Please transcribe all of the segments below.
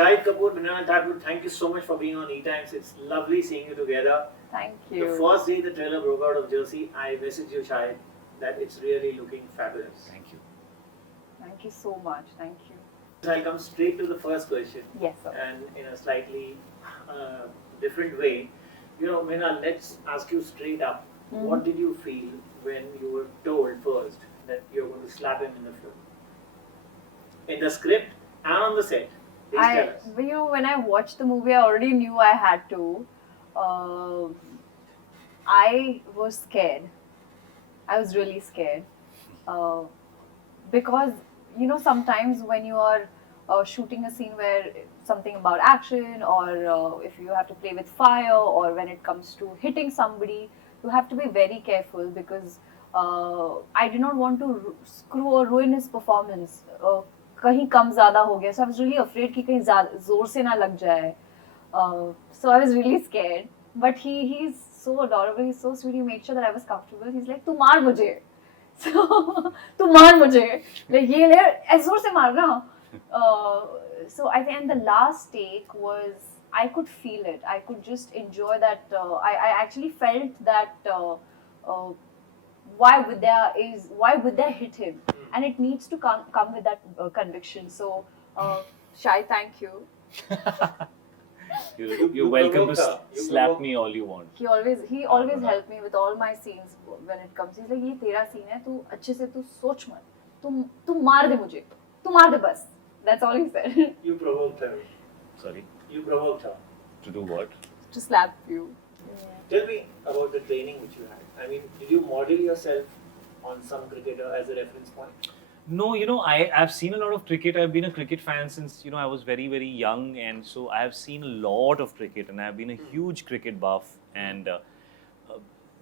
Shahid Kapoor, Mrunal Thakur, thank you so much for being on ETimes. It's lovely seeing you together. Thank you. The first day the trailer broke out of Jersey, I messaged you, Shahid, that it's really looking fabulous. Thank you. Thank you so much. Thank you. I'll come straight to the first question. Yes, sir. And in a slightly different way. Mrunal, let's ask you straight up. What did you feel when you were told first that you're going to slap him in the film? In the script and on the set. Please tell us. When I watched the movie, I already knew I had to. I was scared. I was really scared. Because, sometimes when you are shooting a scene where something about action or if you have to play with fire or when it comes to hitting somebody, you have to be very careful because I did not want to screw or ruin his performance. कहीं कम ज़्यादा हो गया, so I was really afraid कि कहीं ज़ोर से ना लग जाए. So I was really scared. But he's so adorable, he's so sweet. He made sure that I was comfortable. He's like, तू मार मुझे. So तू मार मुझे. Like ये ले ऐसे ज़ोर से मार ना. So I think the last take was, I could feel it. I could just enjoy that. I actually felt that why would they hit him? And it needs to come with that conviction. So, Shai, thank you. You're welcome to slap me all you want. He always helped me with all my scenes when it comes. He's like, ये तेरा scene है, तू अच्छे से तू सोच मत, तू मार दे मुझे, तू मार दे बस. That's all he said. You provoked her. Sorry? You provoked her. To do what? To slap you. Tell me about the training which you had. I mean, did you model yourself on some cricketer as a reference point? No, I've seen a lot of cricket. I've been a cricket fan since, I was very, very young. And so I have seen a lot of cricket and I've been a huge cricket buff. And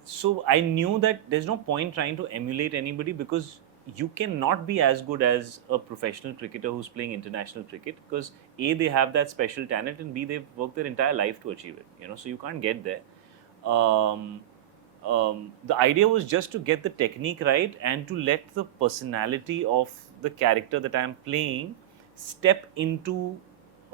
so I knew that there's no point trying to emulate anybody because you cannot be as good as a professional cricketer who's playing international cricket because A, they have that special talent and B, they've worked their entire life to achieve it, so you can't get there. The idea was just to get the technique right and to let the personality of the character that I'm playing step into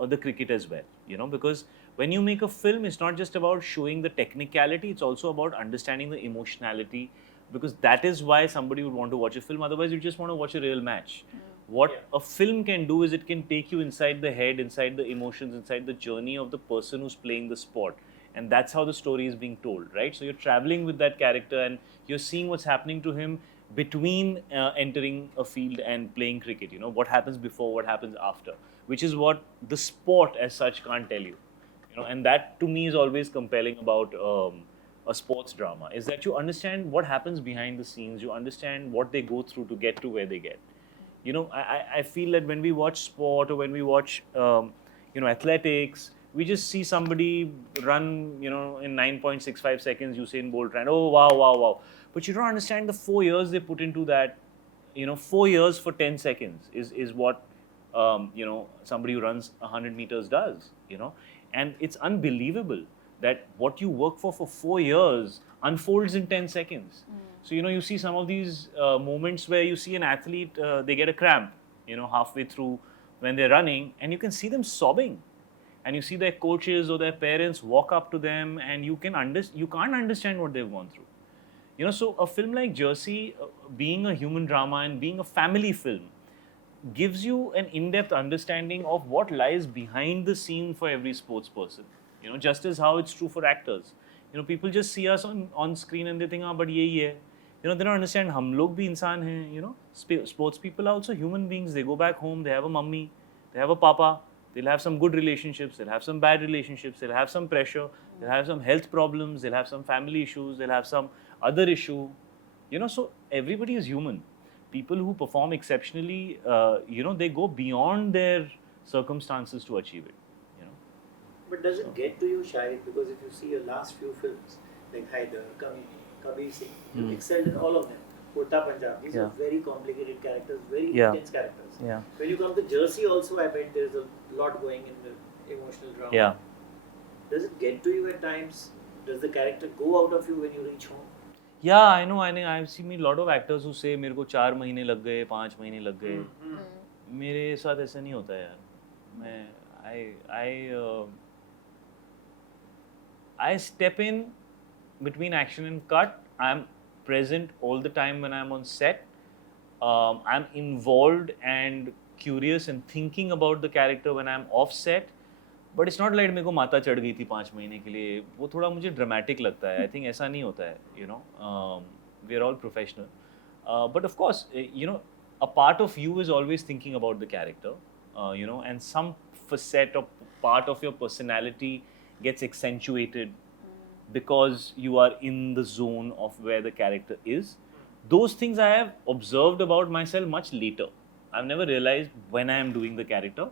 the cricket as well, because when you make a film, it's not just about showing the technicality, it's also about understanding the emotionality, because that is why somebody would want to watch a film. Otherwise, you just want to watch a real match. What a film can do is it can take you inside the head, inside the emotions, inside the journey of the person who's playing the sport. And that's how the story is being told, right? So you're traveling with that character and you're seeing what's happening to him between entering a field and playing cricket. What happens before, what happens after, which is what the sport as such can't tell you. And that to me is always compelling about a sports drama, is that you understand what happens behind the scenes, you understand what they go through to get to where they get. I feel that when we watch sport or when we watch, athletics, we just see somebody run, in 9.65 seconds, Usain Bolt ran, oh, wow. But you don't understand the 4 years they put into that. 4 years for 10 seconds is what, somebody who runs 100 meters does, And it's unbelievable that what you work for 4 years unfolds in 10 seconds. So, you see some of these moments where you see an athlete, they get a cramp, halfway through when they're running, and you can see them sobbing. And you see their coaches or their parents walk up to them and you can't understand what they've gone through. So a film like Jersey, being a human drama and being a family film, gives you an in-depth understanding of what lies behind the scene for every sports person. Just as how it's true for actors. People just see us on screen and they think, but yehi hai. They don't understand, hum log bhi insaan hain, Sports people are also human beings. They go back home, they have a mummy, they have a papa. They'll have some good relationships, they'll have some bad relationships, they'll have some pressure, they'll have some health problems, they'll have some family issues, they'll have some other issue. So everybody is human. People who perform exceptionally, they go beyond their circumstances to achieve it. But does it get to you, Shahid? Because if you see your last few films, like Haider, Kabir Singh, you excelled in all of them. Kurta Punjab, these are very complicated characters, very intense characters. When you come to Jersey also, I bet there's a lot going in the emotional drama. Does it get to you at times? Does the character go out of you when you reach home? Yeah, I know. I've seen a lot of actors who say, मेरे को 4 महीने लग गए, 5 महीने लग गए. मेरे साथ ऐसा नहीं होता यार. I step in between action and cut. I'm present all the time when I'm on set. I'm involved and curious and thinking about the character when I'm off set. But it's not like मेरे को माता चढ़ गई थी 5 महीने के लिए. वो थोड़ा मुझे dramatic लगता है. I think ऐसा नहीं होता है. You know, we are all professional. But of course, you know, a part of you is always thinking about the character. You know, and some facet or part of your personality gets accentuated because you are in the zone of where the character is. Those things I have observed about myself much later. I've never realized when I am doing the character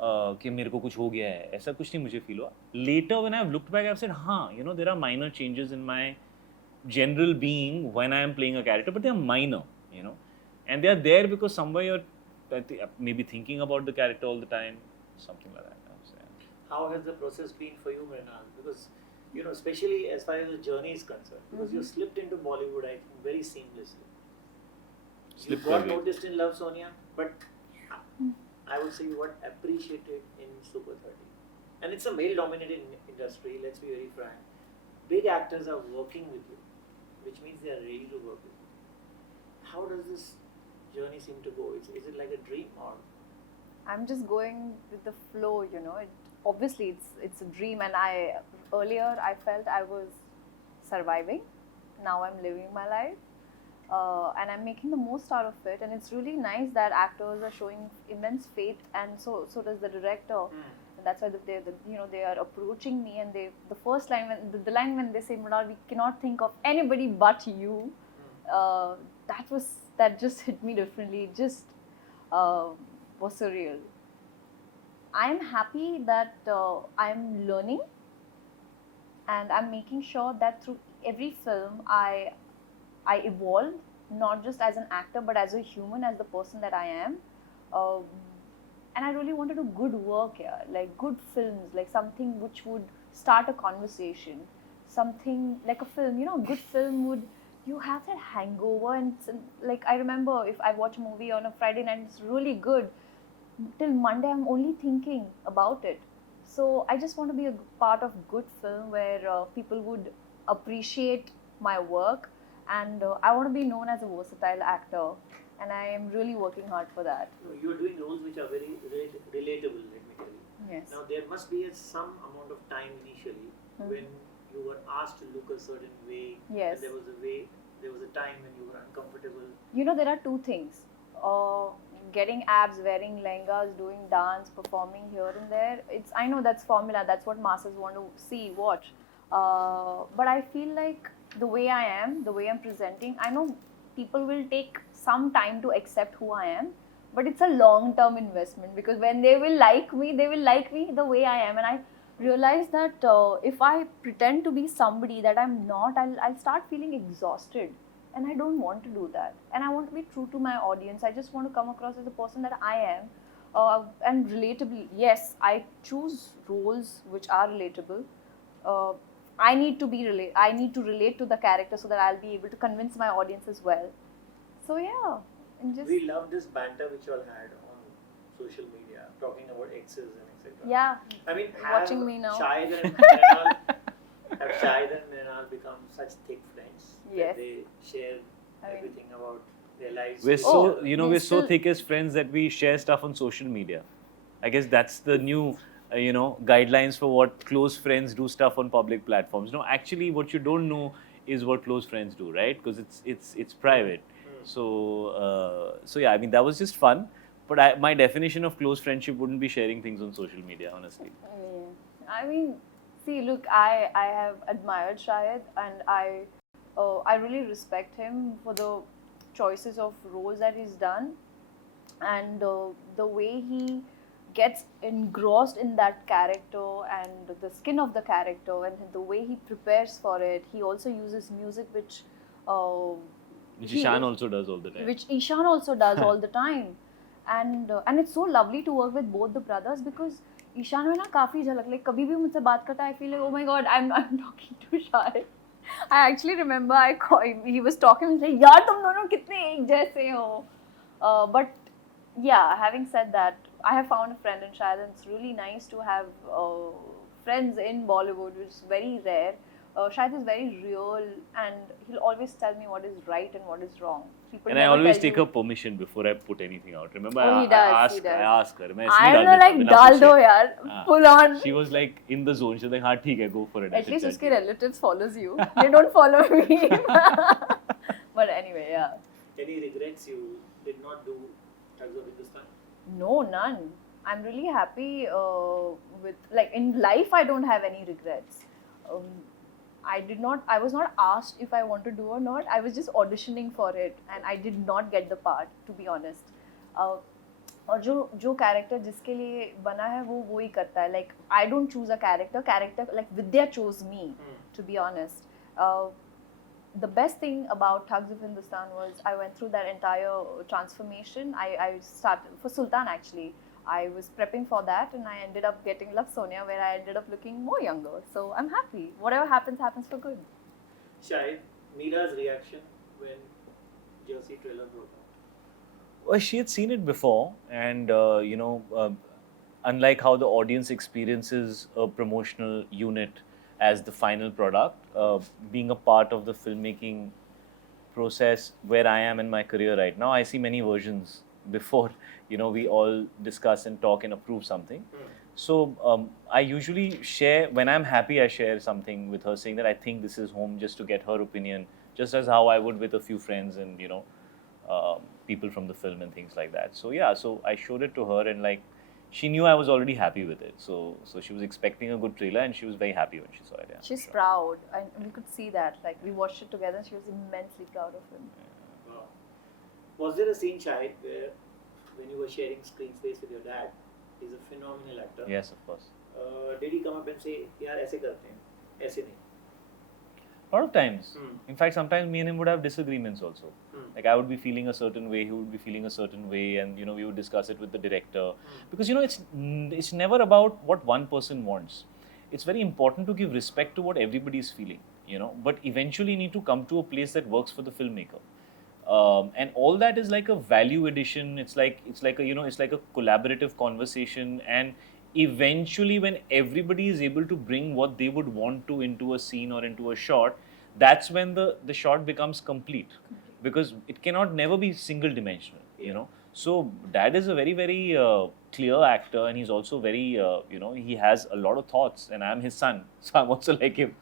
कि मेरे को कुछ हो गया है, ऐसा कुछ नहीं मुझे फील हुआ. Later when I've looked back, I've said, हाँ, you know, there are minor changes in my general being when I am playing a character, but they are minor, you know, and they are there because somewhere you're maybe thinking about the character all the time, something like that. I would say. How has the process been for you, Mrunal? Because, you know, especially as far as the journey is concerned, because you slipped into Bollywood, I think, very seamlessly. You got noticed in Love Sonia, but I would say you got appreciated in Super 30. And it's a male-dominated industry, let's be very frank. Big actors are working with you, which means they are ready to work with you. How does this journey seem to go? Is it like a dream or? I'm just going with the flow, you know. Obviously, it's a dream, and earlier I felt I was surviving. Now I'm living my life, and I'm making the most out of it. And it's really nice that actors are showing immense faith, and so does the director. And that's why they are approaching me, and the first line when the line when they say, "Mrunal, we cannot think of anybody but you," that just hit me differently. It just was surreal. I'm happy that I'm learning, and I'm making sure that through every film I evolve, not just as an actor but as a human, as the person that I am. And I really want to do good work here, like good films, like something which would start a conversation, something like a film. You know, a good film would, you have that hangover, and like I remember if I watch a movie on a Friday night, it's really good. Till Monday, I'm only thinking about it. So I just want to be a part of good film where people would appreciate my work, and I want to be known as a versatile actor, and I am really working hard for that. You are doing roles which are very relatable, let me tell you. Yes. Now there must be some amount of time initially when you were asked to look a certain way. Yes. And there was a time when you were uncomfortable. You know, there are two things. Getting abs, wearing lehengas, doing dance, performing here and there. I know that's formula, that's what masses want to see, watch. But I feel like the way I am, the way I'm presenting, I know people will take some time to accept who I am, but it's a long-term investment, because when they will like me the way I am. And I realize that if I pretend to be somebody that I'm not, I'll start feeling exhausted. And I don't want to do that. And I want to be true to my audience. I just want to come across as the person that I am. And relatable. Yes, I choose roles which are relatable. I need to relate to the character so that I'll be able to convince my audience as well. So yeah. We love this banter which you all had on social media, talking about exes and etc. Yeah. I mean, watching me now. Shahid and Mrunal become such thick friends? Yes. They share everything about their lives. We're so thick as friends that we share stuff on social media. I guess that's the new, guidelines for what close friends do stuff on public platforms. No, actually, what you don't know is what close friends do, right? Because it's private. So yeah, I mean, that was just fun. But my definition of close friendship wouldn't be sharing things on social media, honestly. I mean, see, look, I have admired Shahid, and I really respect him for the choices of roles that he's done, and the way he gets engrossed in that character and the skin of the character, and the way he prepares for it. He also uses music which Ishan also does all the time. Which Ishan also does all the time. And it's so lovely to work with both the brothers, because Ishan में ना काफ़ी झलक, like कभी भी मुझसे बात करता है, I feel like, oh my god, I'm talking to Shahid. I actually remember he was talking and saying, यार तुम दोनों कितने एक जैसे हो. But yeah, having said that, I have found a friend in Shahid, and it's really nice to have friends in Bollywood, which is very rare. Shahid is very real, and he'll always tell me what is right and what is wrong. People And I never always tell take you. her permission before I put anything out. Remember, Oh, he I does, ask, he does. I ask her. मैं I ऐसे don't नहीं know, डाल like देता, बिना dal पूछे. do yaar, हाँ. full on. She was like in the zone. She was like, हाँ ठीक है, go for it. I At said, least "चल उसके ठीक है." relatives follows you. They don't follow me. But anyway, yeah. Any regrets you did not do Thugs of Hindustan? No, none. I'm really happy with, like, in life I don't have any regrets. I was not asked if I want to do or not. I was just auditioning for it and I did not get the part, to be honest. और जो character जिसके लिए बना है वो ही करता है. Like, I don't choose a character like Vidya chose me, to be honest. The best thing about Thugs of Hindustan was I went through that entire transformation. I started for Sultan actually. I was prepping for that and I ended up getting Love Sonia, where I ended up looking more younger. So I'm happy. Whatever happens, happens for good. Shahid, Mira's reaction when Jersey trailer broke out. Well, she had seen it before, and unlike how the audience experiences a promotional unit as the final product, being a part of the filmmaking process where I am in my career right now, I see many versions before we all discuss and talk and approve something. So I usually share, when I'm happy, I share something with her saying that I think this is home, just to get her opinion, just as how I would with a few friends and people from the film and things like that. So yeah, so I showed it to her, and like she knew I was already happy with it. So she was expecting a good trailer, and she was very happy when she saw it. Yeah, She's proud, and we could see that. Like, we watched it together and she was immensely proud of him. Wow. Was there a scene, Shahid, where when you were sharing screen space with your dad, he's a phenomenal actor. Yes, of course. Did he come up and say, यार ऐसे करते हैं, ऐसे नहीं? A lot of times. In fact, sometimes me and him would have disagreements also. Like, I would be feeling a certain way, he would be feeling a certain way, and we would discuss it with the director. Because it's never about what one person wants. It's very important to give respect to what everybody is feeling. But eventually you need to come to a place that works for the filmmaker. And all that is like a value addition. It's like a collaborative conversation, and eventually when everybody is able to bring what they would want to into a scene or into a shot, that's when the shot becomes complete, because it cannot never be single dimensional. So dad is a very, very clear actor, and he's also very he has a lot of thoughts, and I'm his son, so I'm also like him.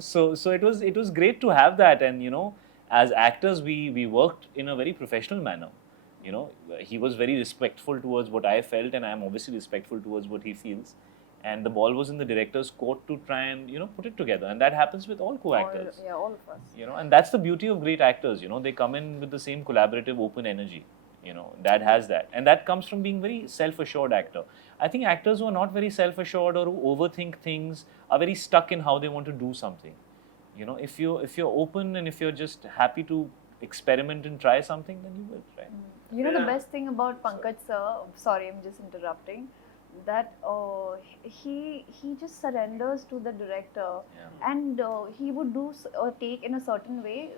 So it was great to have that. And as actors, we worked in a very professional manner. He was very respectful towards what I felt, and I'm obviously respectful towards what he feels. And the ball was in the director's court to try and put it together, and that happens with all co-actors. All of us. And that's the beauty of great actors. They come in with the same collaborative, open energy. Dad has that, and that comes from being very self-assured actor. I think actors who are not very self-assured or who overthink things are very stuck in how they want to do something. If you're open and if you're just happy to experiment and try something, then you will, right? The best thing about Pankaj sir, sorry, I'm just interrupting, that he just surrenders to the director, and he would do a take in a certain way.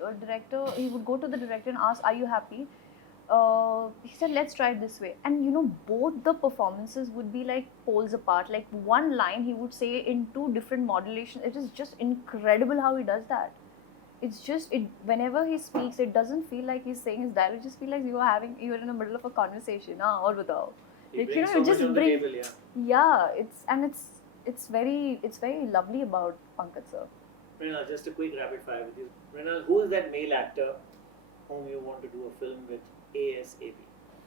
He would go to the director and ask, "Are you happy?" He said, "Let's try it this way." And both the performances would be like poles apart. Like, one line he would say in two different modulations. It is just incredible how he does that. It's just, whenever he speaks, it doesn't feel like he's saying his dialogue. It just feels like you're in the middle of a conversation. Aur batao. He brings so much on the table, It's very lovely about Pankaj sir. Mrunal, just a quick rapid fire with you. Mrunal, who is that male actor whom you want to do a film with ASAP?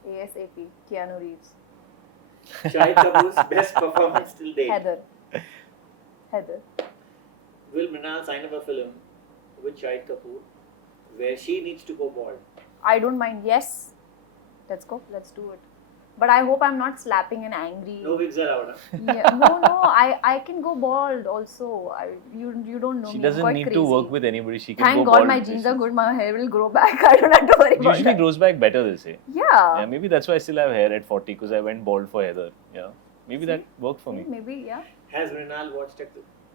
ASAP, Keanu Reeves. Shahid Kapoor's best performance till date. Heather. Will Mrunal sign up a film with Shahid Kapoor where she needs to go bald? I don't mind. Yes. Let's go. Let's do it. But I hope I'm not slapping and angry. No wigs allowed, huh? No. I can go bald also. You don't know she me. doesn't need crazy. to work with anybody. She can Thank go God bald my with jeans this. are good. My hair will grow back. I don't have to worry about Usually that. grows back better, they say. Yeah. Maybe that's why I still have hair at 40, because I went bald for Heather. Yeah. Maybe that worked for me. Maybe, yeah. Has Mrunal watched a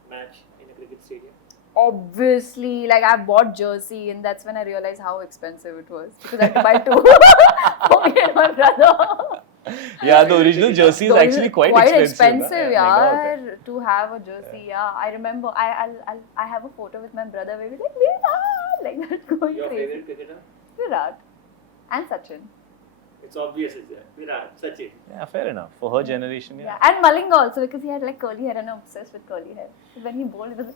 match in a cricket stadium? Obviously, like, I bought jersey, and that's when I realized how expensive it was, because I had to buy two for me and my brother. Yeah, the original jersey is actually quite expensive. Yeah, महंगा होता है. to have a jersey. Yeah, I remember. I have a photo with my brother where we like Virat, like that going Your crazy. favorite cricketer? Virat and Sachin. It's obvious, is that Virat, Sachin. Yeah, fair enough. For her generation, Yeah, and Malinga also because he had like curly hair and I'm obsessed with curly hair. When he bowled, it was like,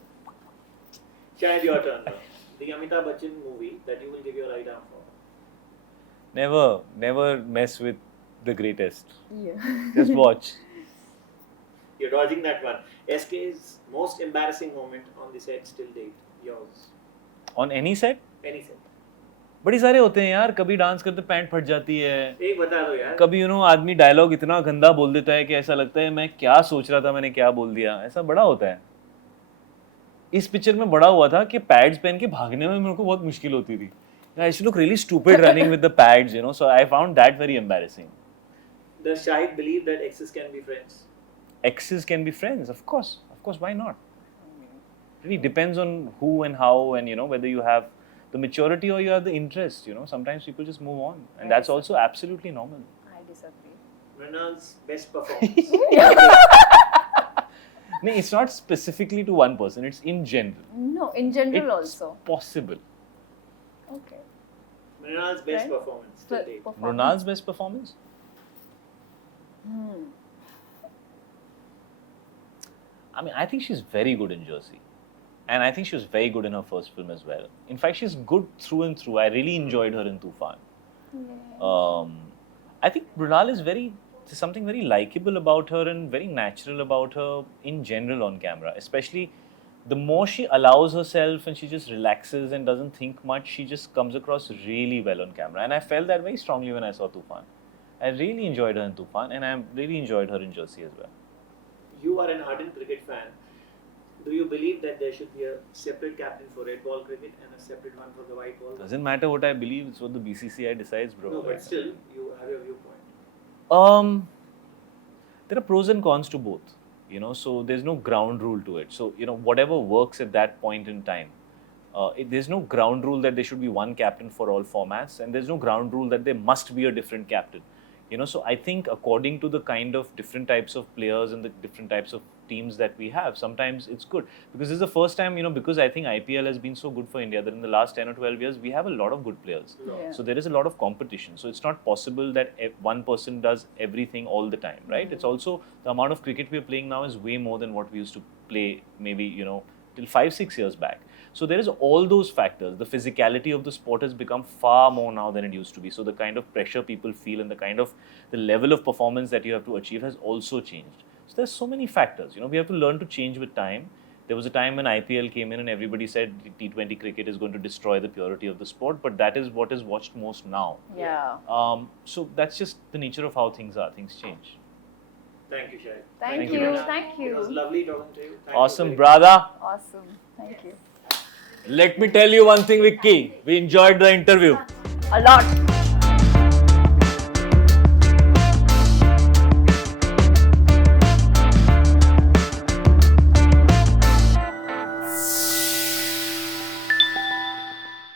Shahid, your turn now. The Amitabh Bachchan movie that you will give your right arm for. Never mess with the greatest. yeah. Just watch. You're dodging that one. SK's most embarrassing moment on the set till date. Yours. On any set? Any set. बड़ी सारे होते हैं यार. कभी dance करते pant फट जाती है. एक बता दो यार. कभी आदमी डायलॉग इतना गंदा बोल देता है कि ऐसा लगता है मैं क्या सोच रहा था, मैंने क्या बोल दिया. ऐसा बड़ा होता है. इस पिक्चर में बड़ा हुआ था कि पैड्स पहन के भागने में मेरे को बहुत मुश्किल होती थी. I used to look really stupid running with the pads, so I found that very embarrassing. Does Shahid believe that exes can be friends? Exes can be friends, of course, why not? It really depends on who and how and whether you have the maturity or you have the interest. Sometimes people just move on, and that's also absolutely normal. I disagree. Mrunal's best performance. No, it's not specifically to one person, it's in general. No, in general It's also. possible. Okay. Mrunal's best Right? performance till date. Mrunal's best performance? I mean, I think she's very good in Jersey. And I think she was very good in her first film as well. In fact, she's good through and through. I really enjoyed her in Tufan. Yeah. I think Mrunal is there's something very likable about her and very natural about her in general on camera. Especially the more she allows herself and she just relaxes and doesn't think much, she just comes across really well on camera. And I felt that very strongly when I saw Tufan. I really enjoyed her in Tufan and I really enjoyed her in Jersey as well. You are an ardent cricket fan. Do you believe that there should be a separate captain for red ball cricket and a separate one for the white ball? Doesn't matter what I believe, it's what the BCCI decides, bro. No, but still, you have your viewpoint. There are pros and cons to both, so there's no ground rule to it. So, whatever works at that point in time. There's no ground rule that there should be one captain for all formats, and there's no ground rule that there must be a different captain. So I think according to the kind of different types of players and the different types of teams that we have, sometimes it's good. Because this is the first time, because I think IPL has been so good for India that in the last 10 or 12 years, we have a lot of good players. Yeah. So there is a lot of competition. So it's not possible that one person does everything all the time, right? It's also, the amount of cricket we're playing now is way more than what we used to play maybe, till 5-6 years back. So there is all those factors. The physicality of the sport has become far more now than it used to be. So the kind of pressure people feel and the level of performance that you have to achieve has also changed. So there's so many factors. We have to learn to change with time. There was a time when IPL came in and everybody said T20 cricket is going to destroy the purity of the sport, but that is what is watched most now. Yeah. So that's just the nature of how things are. Things change. Thank you, Shahid. Thank you. you. Mrunal. Thank you. It was lovely talking to you. Thank Awesome, you very brother. Awesome. Thank you. Let me tell you one thing, Vicky. We enjoyed the interview. A lot.